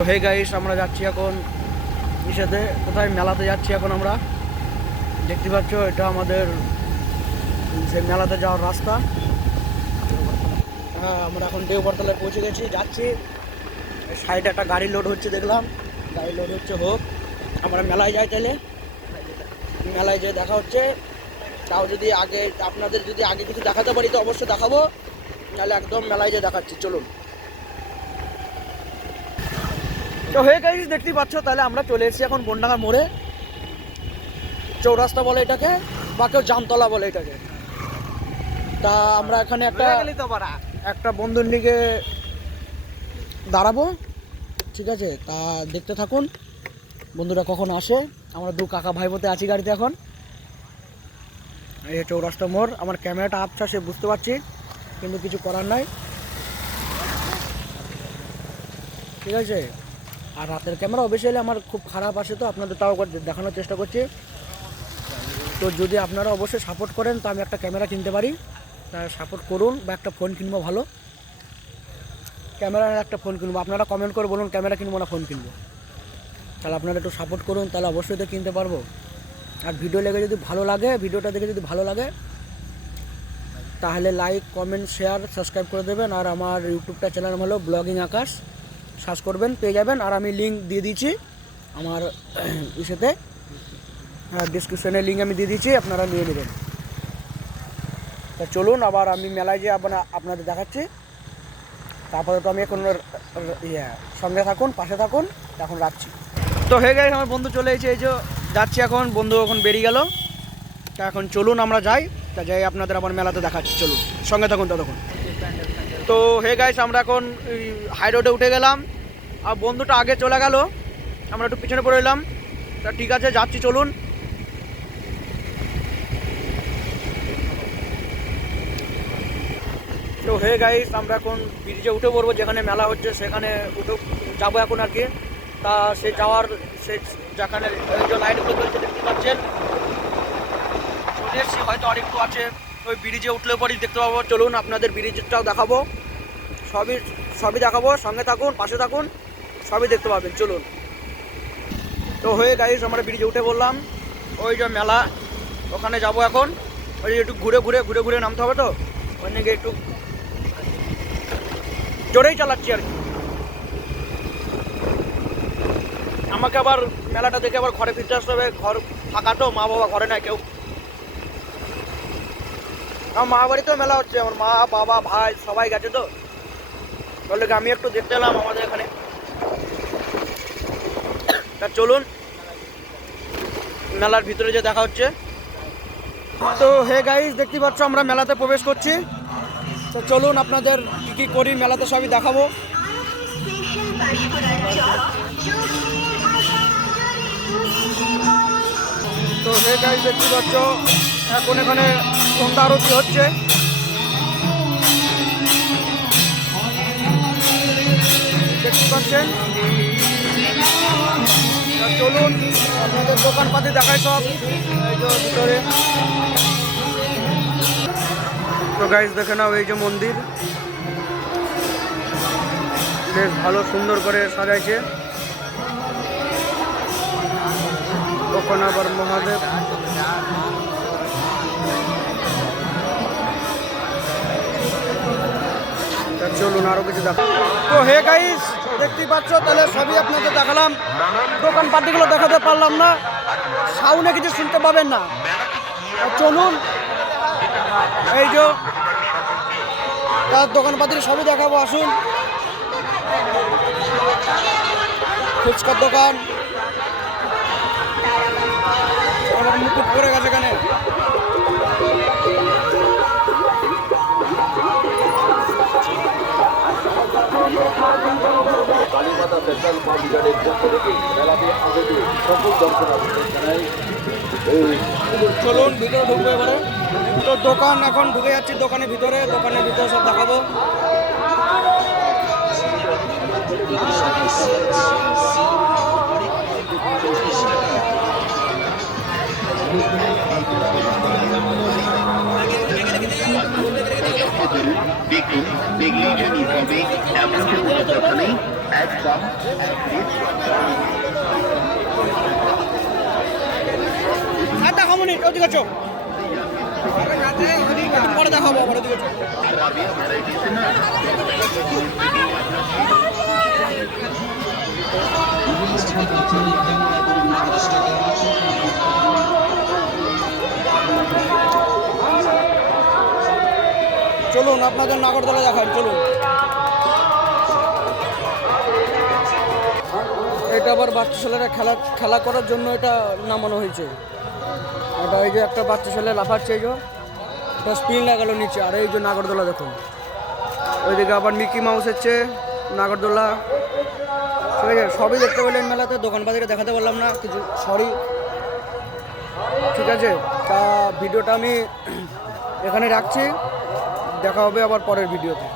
Hey guys, আমরা যাচ্ছি এখন ইসেতে কোথায় মেলাতে যাচ্ছি। এখন আমরা দেখতে পাচ্ছ এটা আমাদের সে মেলাতে যাওয়ার রাস্তা। হ্যাঁ, আমরা এখন দেওবরতলায় পৌঁছে গেছি, যাচ্ছি। সাইডে একটা গাড়ি লোড হচ্ছে, দেখলাম গাড়ি লোড হচ্ছে। হোক, আমরা মেলায় যাই, তাহলে মেলায় যেয়ে দেখা হচ্ছে। তাও যদি আগে আপনাদের যদি আগে কিছু দেখাতে পারি তো অবশ্যই দেখাবো, নাহলে একদম মেলায় যেয়ে দেখাচ্ছি। চলুন। তো হয়ে গাইস, দেখতেই পাচ্ছ, তাহলে আমরা চলে এসেছি এখন বনডাঙ্গা মোড়ে। চৌরাস্তা বলে এটাকে, বা কেউ জামতলা বলে এটাকে। তা আমরা এখানে একটা বন্ধুর লিগে দাঁড়াবো, ঠিক আছে? তা দেখতে থাকুন বন্ধুরা কখন আসে। আমরা দু কাকা ভাইবোতে আছি গাড়িতে এখন। এই চৌরাস্তা মোড়। আমার ক্যামেরাটা আপছা, সে বুঝতে পারছি, কিন্তু কিছু করার নাই, ঠিক আছে? আর রাতের ক্যামেরা অবশ্যই আমার খুব খারাপ আসে, তো আপনাদের তাও দেখানোর চেষ্টা করছি। তো যদি আপনারা অবশ্যই সাপোর্ট করেন তো আমি একটা ক্যামেরা কিনতে পারি, তা সাপোর্ট করুন। বা একটা ফোন কিনবো, ভালো ক্যামেরা, একটা ফোন কিনবো। আপনারা কমেন্ট করে বলুন ক্যামেরা কিনবো না ফোন কিনবো। তাহলে আপনারা একটু সাপোর্ট করুন, তাহলে অবশ্যই তো কিনতে পারবো। আর ভিডিও লেগে যদি ভালো লাগে, ভিডিওটা দেখে যদি ভালো লাগে, তাহলে লাইক, কমেন্ট, শেয়ার, সাবস্ক্রাইব করে দেবেন। আর আমার ইউটিউবটা চ্যানেল হলো ব্লগিং আকাশ, সার্চ করবেন, পেয়ে যাবেন। আর আমি লিঙ্ক দিয়ে দিচ্ছি আমার ইসেতে, ডিসক্রিপশনে লিঙ্ক আমি দিয়ে দিচ্ছি, আপনারা নিয়ে নেবেন। তা চলুন, আবার আমি মেলায় যেয়ে আপনাদের দেখাচ্ছি। তারপরে তো আমি এখন সঙ্গে থাকুন, পাশে থাকুন। এখন রাখছি। তো হয়ে গেছে, আমার বন্ধু চলে এসেছে, এই যে যাচ্ছি এখন। বন্ধু এখন বেরিয়ে গেল। তা এখন চলুন আমরা যাই। তা যাই আপনাদের আবার মেলাতে দেখাচ্ছি, চলুন সঙ্গে থাকুন ততক্ষণ। তো হে গাইস, আমরা এখন হাই রোডে উঠে গেলাম। আর বন্ধুটা আগে চলে গেল, আমরা একটু পিছনে পড়ে এলাম। তা ঠিক আছে, যাচ্ছি, চলুন। তো হে গাইস, আমরা এখন ব্রিজে উঠে পড়বো, যেখানে মেলা হচ্ছে সেখানে উঠে যাবো এখন আর কি। তা সে যাওয়ার সে যেখানে লাইটগুলো চলছে দেখতে পাচ্ছেন, চলে এসছি, হয়তো আরেকটু আছে। ওই ব্রিজে উঠলে পরই দেখতে পাবো। চলুন আপনাদের ব্রিজটাও দেখাবো, সবই দেখাবো। সঙ্গে থাকুন, পাশে থাকুন, সবই দেখতে পাবেন। চলুন। তো হয়ে গাইস, আমরা ব্রিজে উঠে বললাম, ওই যে মেলা, ওখানে যাব এখন। ওই একটু ঘুরে ঘুরে নামতে হবে, তো ওই দিকে একটু জোরেই চালাচ্ছি আর কি। আমাকে আবার মেলাটা দেখে আবার ঘরে ফিরতে আসতে হবে। ঘর ফাঁকা তো, মা বাবা ঘরে নাই কেউ। আমার মা বাড়িতেও মেলা হচ্ছে, আমার মা বাবা ভাই সবাই গেছে, তো বললে আমি একটু দেখতে এলাম আমাদের এখানে। তা চলুন, মেলার ভিতরে যে দেখা হচ্ছে। তো হে গাইস, দেখতে পাচ্ছ আমরা মেলাতে প্রবেশ করছি। তো চলুন আপনাদের কী কী করি মেলাতে সবই দেখাবো। তো হে গাইস, দেখতে পাচ্ছ এখন এখানে সন্ধ্যা আরতি হচ্ছে, দেখতে পাচ্ছেন। চলুন আপনাদের দোকানপাতি দেখায় সব, এই যে ভিতরে। তো গাইস দেখে নাও, এই যে মন্দির বেশ ভালো সুন্দর করে সাজাইছে। ওখানে আবার মহাদেব। চলুন আরো কিছু দেখো। তো হে গাইস, দেখতেই পাচ্ছ, তাহলে সবই আপনাদের দেখালাম। দোকানপাটিগুলো দেখাতে পারলাম না, সাউন্ডে কিছু শুনতে পাবেন না। চলুন, এই যে তার দোকানপাতির সবই দেখাবো, আসুন। ফুচকার দোকান, আমার মুকুট পড়ে গেছে এখানে। কালীমাতা স্পেশাল মার্কেটের পক্ষ থেকে মেলাতে আগত সকল দর্শনার্থীদের জানাই চলুন ভিতরে ঢুকবো এবারে। তো দোকান এখন ঢুকে যাচ্ছি দোকানের ভিতরে সব দেখাবো। দেখুন দেখলেই যে নিতে হবে এমন কোনো কথা নেই, একদম আর দেখাবো নি ওদিকে চোখ পরে দেখাবো আবার ওদিকে চোখ রাবিয়া ভ্যারাইটিস না। চলুন আপনাদের নাগরদোলা দেখান, চলুন। এটা আবার বাচ্চা ছেলেরা খেলা করার জন্য এটা নামানো হয়েছে। এটা এই যে একটা বাচ্চা ছেলে লাফাচ্ছে, এই যে এটা স্পিন লাগালো নিচে। আর এই যে নাগরদোলা দেখুন, ওইদিকে আবার মিকি মাউস হচ্ছে, নাগরদোলা, ঠিক আছে। সবই দেখতে পেলেন মেলাতে, দোকানপাতিকে দেখাতে পারলাম না কিছু, সরি, ঠিক আছে। তা ভিডিওটা আমি এখানে রাখছি, দেখা হবে আবার পরের ভিডিওতে।